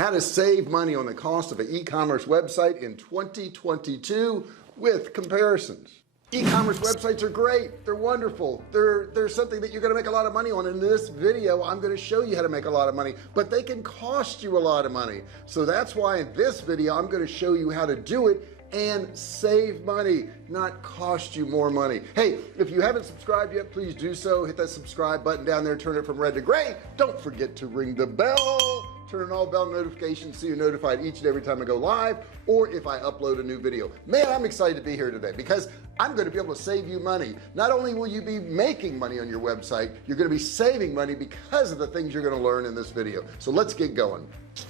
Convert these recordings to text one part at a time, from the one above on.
How to save money on the cost of an e-commerce website in 2022 with comparisons. E-commerce websites are great. They're wonderful. They're something that you're going to make a lot of money on. In this video, I'm going to show you how to make a lot of money, but they can cost you a lot of money. So that's why in this video, I'm going to show you how to do it and save money, not cost you more money. Hey, if you haven't subscribed yet, please do so. Hit that subscribe button down there, turn it from red to gray. Don't forget to ring the bell. Turn on all bell notifications so you're notified each and every time I go live or if I upload a new video. Man, I'm excited to be here today because I'm going to be able to save you money. Not only will you be making money on your website, you're going to be saving money because of the things you're going to learn in this video. So let's get going.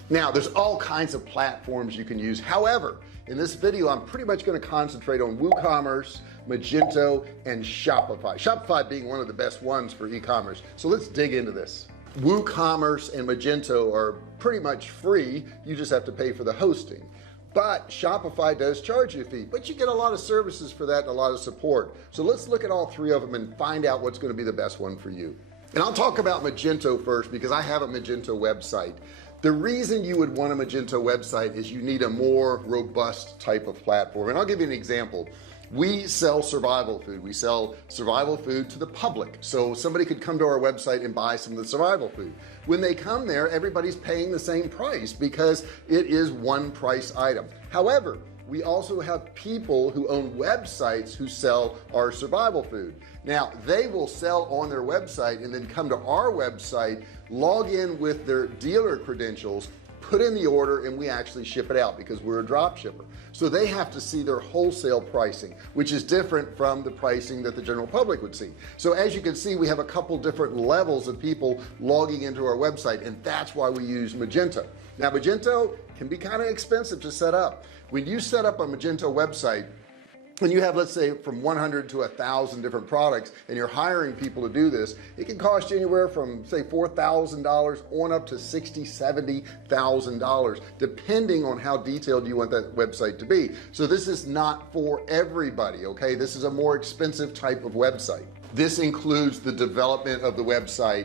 Now, there's all kinds of platforms you can use. However, in this video, I'm pretty much going to concentrate on Woocommerce, Magento, and Shopify. Shopify being one of the best ones for e-commerce. So let's dig into this. Woocommerce and Magento are pretty much free. You just have to pay for the hosting. But Shopify does charge you a fee, but you get a lot of services for that and a lot of support. So let's look at all three of them and find out what's going to be the best one for you. And I'll talk about Magento first because I have a Magento website. The reason you would want a Magento website is you need a more robust type of platform. And I'll give you an example. We sell survival food. We sell survival food to the public. So somebody could come to our website and buy some of the survival food. When they come there, everybody's paying the same price because it is one price item. However, we also have people who own websites who sell our survival food. Now they will sell on their website and then come to our website, log in with their dealer credentials, put in the order, and we actually ship it out because we're a drop shipper. So they have to see their wholesale pricing, which is different from the pricing that the general public would see. So as you can see, we have a couple different levels of people logging into our website, and that's why we use Magento. Now Magento can be kind of expensive to set up. When you set up a Magento website, when you have, let's say, from 100 to 1,000 different products and you're hiring people to do this, it can cost you anywhere from say $4,000 on up to $60,000, $70,000 depending on how detailed you want that website to be. So this is not for everybody. Okay, this is a more expensive type of website. This includes the development of the website,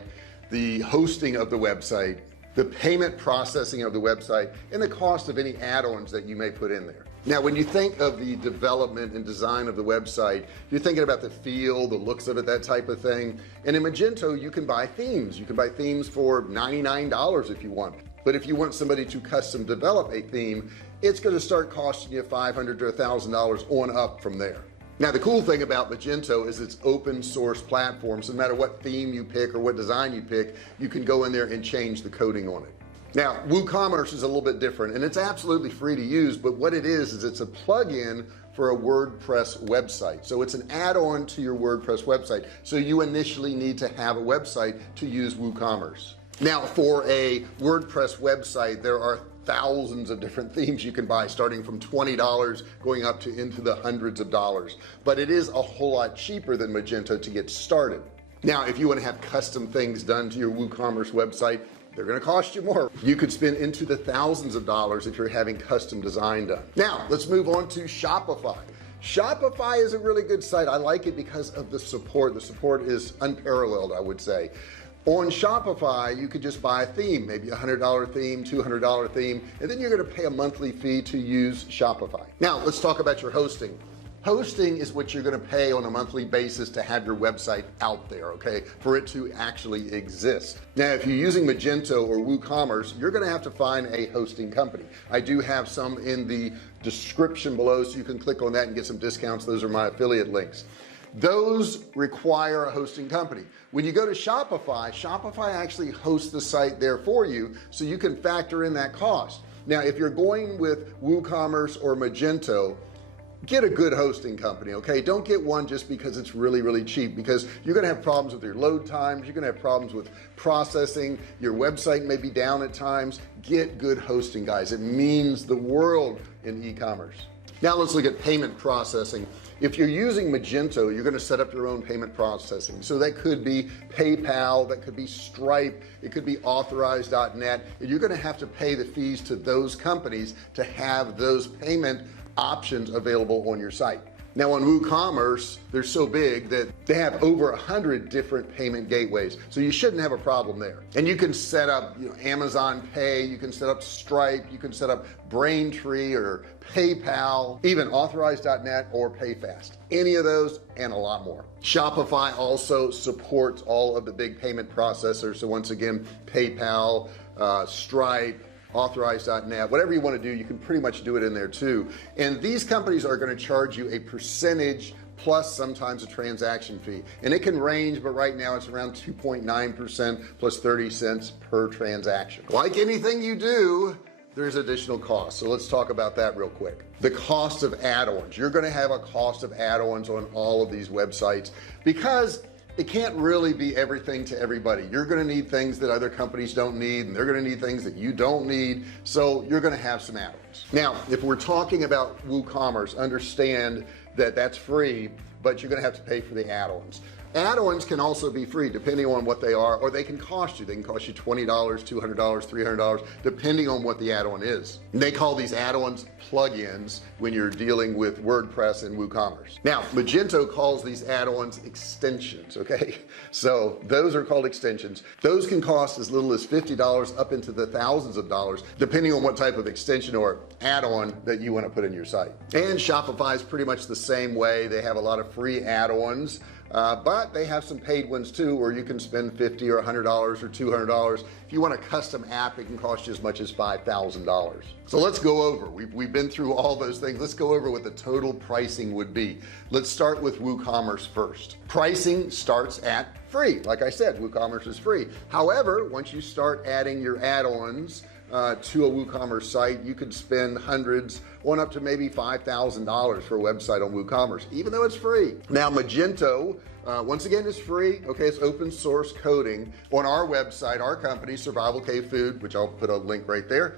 the hosting of the website, the payment processing of the website, and the cost of any add-ons that you may put in there. Now, when you think of the development and design of the website, you're thinking about the feel, the looks of it, that type of thing. And in Magento, you can buy themes. You can buy themes for $99 if you want. But if you want somebody to custom develop a theme, it's going to start costing you $500 to $1,000 on up from there. Now, the cool thing about Magento is it's open source platform. So no matter what theme you pick or what design you pick, you can go in there and change the coding on it. Now, Woocommerce is a little bit different and it's absolutely free to use, but what it is it's a plugin for a WordPress website. So it's an add-on to your WordPress website. So you initially need to have a website to use Woocommerce. Now, for a WordPress website, there are thousands of different themes you can buy, starting from $20 going up to into the hundreds of dollars. But it is a whole lot cheaper than Magento to get started. Now, if you want to have custom things done to your Woocommerce website, they're going to cost you more. You could spend into the thousands of dollars if you're having custom design done. Now, let's move on to Shopify. Shopify is a really good site. I like it because of the support. The support is unparalleled, I would say. On Shopify, you could just buy a theme, maybe a $100 theme, $200 theme, and then you're going to pay a monthly fee to use Shopify. Now, let's talk about your hosting. Hosting is what you're going to pay on a monthly basis to have your website out there, okay, for it to actually exist. Now, if you're using Magento or Woocommerce, you're going to have to find a hosting company. I do have some in the description below, so you can click on that and get some discounts. Those are my affiliate links. Those require a hosting company. When you go to Shopify, Shopify actually hosts the site there for you, so you can factor in that cost. Now, if you're going with Woocommerce or Magento, get a good hosting company. Okay, don't get one just because it's really cheap, because you're gonna have problems with your load times, you're gonna have problems with processing, your website may be down at times. Get good hosting, guys. It means the world in e-commerce. Now let's look at payment processing. If you're using Magento, you're going to set up your own payment processing. So that could be PayPal, that could be Stripe, it could be authorize.net, and you're going to have to pay the fees to those companies to have those payment options available on your site. Now on WooCommerce, they're so big that they have over 100 different payment gateways, so you shouldn't have a problem there. And you can set up, Amazon Pay, you can set up Stripe, you can set up Braintree or PayPal, even Authorize.net or PayFast. Any of those and a lot more. Shopify also supports all of the big payment processors. So once again, PayPal, Stripe, Authorize.net, whatever you want to do, you can pretty much do it in there too. And these companies are going to charge you a percentage plus sometimes a transaction fee, and it can range, but right now it's around 2.9% plus 30 cents per transaction. Like anything you do, there's additional costs. So let's talk about that real quick. The cost of add-ons. You're going to have a cost of add-ons on all of these websites because it can't really be everything to everybody. You're going to need things that other companies don't need, and they're going to need things that you don't need. So you're going to have some add-ons. Now, if we're talking about WooCommerce, understand that that's free, but you're going to have to pay for the add-ons. Add-ons can also be free depending on what they are, or they can cost you. They can cost you $20, $200, $300, depending on what the add-on is. And they call these add-ons plugins when you're dealing with WordPress and WooCommerce. Now, Magento calls these add-ons extensions, okay? So those are called extensions. Those can cost as little as $50 up into the thousands of dollars, depending on what type of extension or add-on that you want to put in your site. And Shopify is pretty much the same way. They have a lot of free add-ons. But they have some paid ones too, where you can spend $50 or $100 or $200. If you want a custom app, it can cost you as much as $5,000. So let's go over, we've been through all those things. Let's go over what the total pricing would be. Let's start with WooCommerce first. Pricing starts at free. Like I said, WooCommerce is free. However, once you start adding your add-ons to a WooCommerce site, you could spend hundreds on up to maybe $5,000 for a website on WooCommerce, even though it's free. Now Magento, once again, is free. Okay, it's open source coding. On our website, our company, Survivalcave Food, which I'll put a link right there,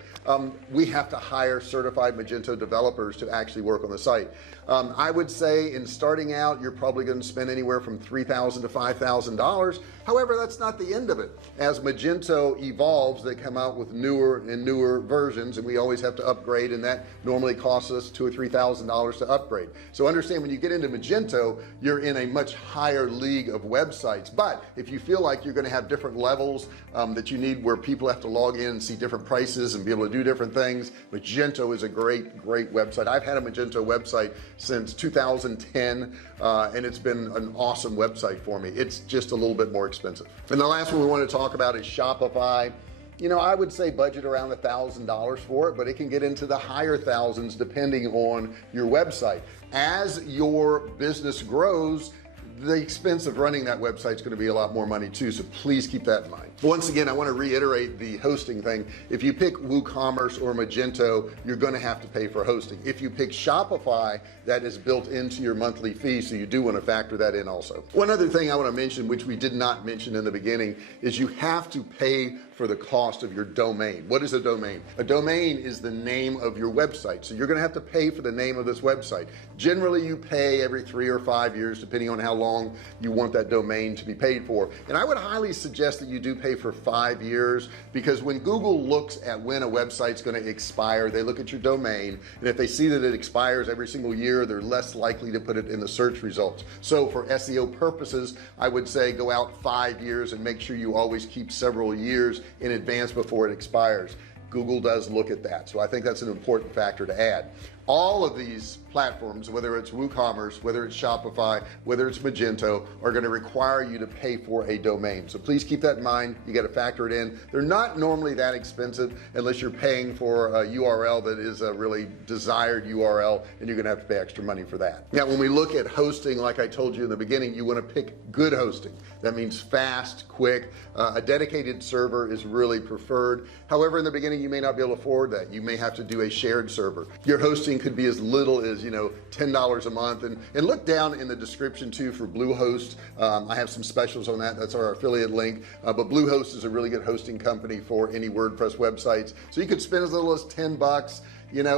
we have to hire certified Magento developers to actually work on the site. I would say in starting out, you're probably going to spend anywhere from $3,000 to $5,000. However, that's not the end of it. As Magento evolves, they come out with newer and newer versions, and we always have to upgrade, and that normally costs us $2,000 or $3,000 to upgrade. So understand, when you get into Magento, you're in a much higher league of websites. But if you feel like you're going to have different levels that you need, where people have to log in and see different prices and be able to do different things, Magento is a great website. I've had a Magento website since 2010, and it's been an awesome website for me. It's just a little bit more expensive. And the last one we want to talk about is Shopify. I would say budget around $1,000 for it, but it can get into the higher thousands depending on your website. As your business grows, the expense of running that website is going to be a lot more money too, so please keep that in mind. Once again, I want to reiterate the hosting thing. If you pick WooCommerce or Magento, you're going to have to pay for hosting. If you pick Shopify, that is built into your monthly fee, so you do want to factor that in also. One other thing I want to mention, which we did not mention in the beginning, is you have to pay for the cost of your domain. What is a domain? A domain is the name of your website, so you're going to have to pay for the name of this website. Generally, you pay every 3 or 5 years, depending on how long you want that domain to be paid for. And I would highly suggest that you do pay for 5 years, because when Google looks at when a website's going to expire, they look at your domain, and if they see that it expires every single year, they're less likely to put it in the search results. So for SEO purposes, I would say go out 5 years and make sure you always keep several years in advance before it expires. Google does look at that, so I think that's an important factor to add. All of these platforms, whether it's WooCommerce, whether it's Shopify, whether it's Magento, are going to require you to pay for a domain. So please keep that in mind. You got to factor it in. They're not normally that expensive unless you're paying for a URL that is a really desired URL, and you're going to have to pay extra money for that. Now, when we look at hosting, like I told you in the beginning, you want to pick good hosting. That means fast, quick. A dedicated server is really preferred. However, in the beginning, you may not be able to afford that. You may have to do a shared server. Your hosting could be as little as $10 a month, and look down in the description too for Bluehost. I have some specials on that. That's our affiliate link, but Bluehost is a really good hosting company for any WordPress websites. So you could spend as little as $10,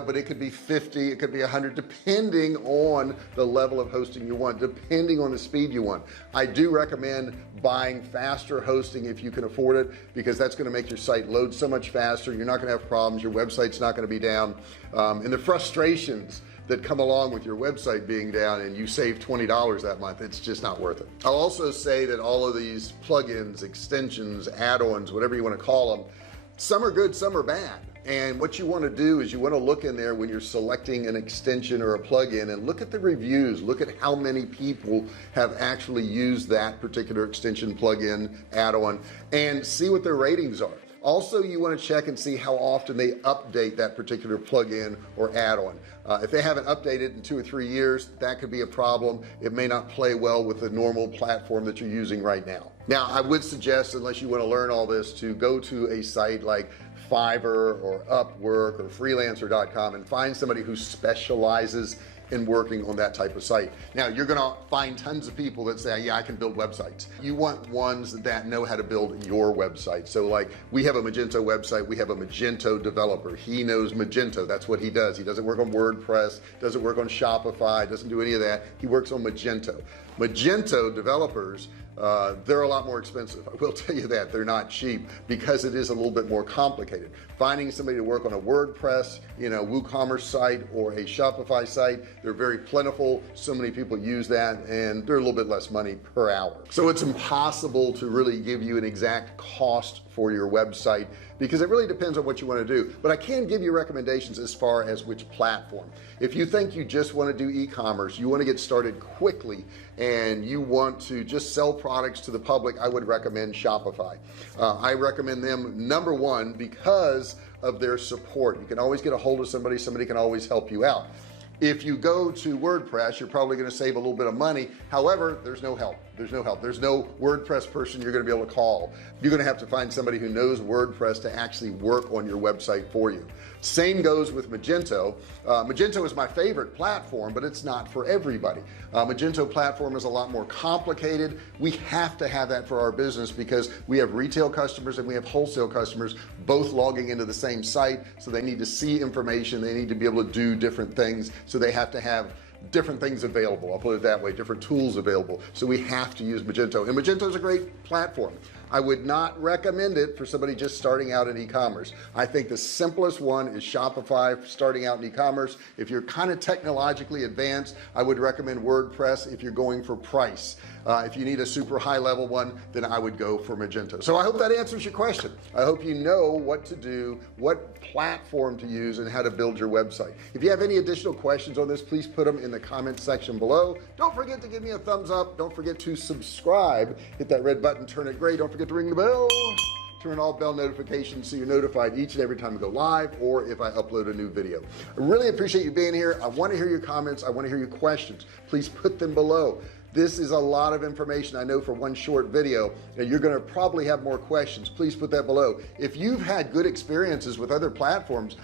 but it could be 50, it could be 100, depending on the level of hosting you want, depending on the speed you want. I do recommend buying faster hosting if you can afford it, because that's going to make your site load so much faster. You're not going to have problems. Your website's not going to be down. And the frustrations that come along with your website being down and you save $20 that month. It's just not worth it. I'll also say that all of these plugins, extensions, add-ons, whatever you want to call them, some are good, some are bad. And what you want to do is you want to look in there when you're selecting an extension or a plugin and look at the reviews, look at how many people have actually used that particular extension, plugin, add-on, and see what their ratings are. Also, you want to check and see how often they update that particular plugin or add-on. If they haven't updated in 2 or 3 years, that could be a problem. It may not play well with the normal platform that you're using right now. Now, I would suggest, unless you want to learn all this, to go to a site like Fiverr or Upwork or freelancer.com and find somebody who specializes in working on that type of site. Now, you're gonna find tons of people that say, yeah, I can build websites. You want ones that know how to build your website. So like, we have a Magento website, we have a Magento developer. He knows Magento, that's what he does. He doesn't work on WordPress, doesn't work on Shopify, doesn't do any of that. He works on Magento. Magento developers, they're a lot more expensive. I will tell you that they're not cheap because it is a little bit more complicated. Finding somebody to work on a WordPress, Woocommerce site or a Shopify site, they're very plentiful. So many people use that and they're a little bit less money per hour. So it's impossible to really give you an exact cost for your website because it really depends on what you want to do. But I can give you recommendations as far as which platform. If you think you just want to do e-commerce, you want to get started quickly and you want to just sell products to the public, I would recommend Shopify. I recommend them, number one, because of their support. You can always get a hold of somebody can always help you out. If you go to WordPress, you're probably going to save a little bit of money. However, there's no help. There's no help. There's no WordPress person you're going to be able to call. You're going to have to find somebody who knows WordPress to actually work on your website for you. Same goes with Magento. Magento is my favorite platform, but it's not for everybody. Magento platform is a lot more complicated. We have to have that for our business because we have retail customers and we have wholesale customers both logging into the same site. So they need to see information. They need to be able to do different things. So they have to have different things available. I'll put it that way, different tools available. So we have to use Magento, and Magento is a great platform. I would not recommend it for somebody just starting out in e-commerce. I think the simplest one is Shopify starting out in e-commerce. If you're kind of technologically advanced, I would recommend WordPress if you're going for price. If you need a super high level one, then I would go for Magento. So I hope that answers your question. I hope you know what to do, what platform to use, and how to build your website. If you have any additional questions on this, please put them in the comment section below. Don't forget to give me a thumbs up. Don't forget to subscribe. Hit that red button, turn it gray. Don't forget to ring the bell. Turn all bell notifications so you're notified each and every time we go live or if I upload a new video. I really appreciate you being here. I want to hear your comments. I want to hear your questions. Please put them below. This is a lot of information, I know, for one short video, and you're going to probably have more questions. Please put that below. If you've had good experiences with other platforms,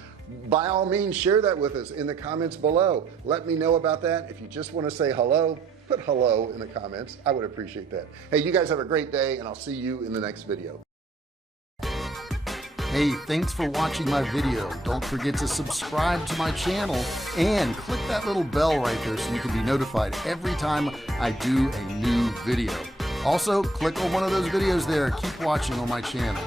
by all means, share that with us in the comments below. Let me know about that. If you just want to say hello, put hello in the comments. I would appreciate that. Hey, you guys have a great day, and I'll see you in the next video. Hey, thanks for watching my video. Don't forget to subscribe to my channel and click that little bell right there so you can be notified every time I do a new video. Also, click on one of those videos there. Keep watching on my channel.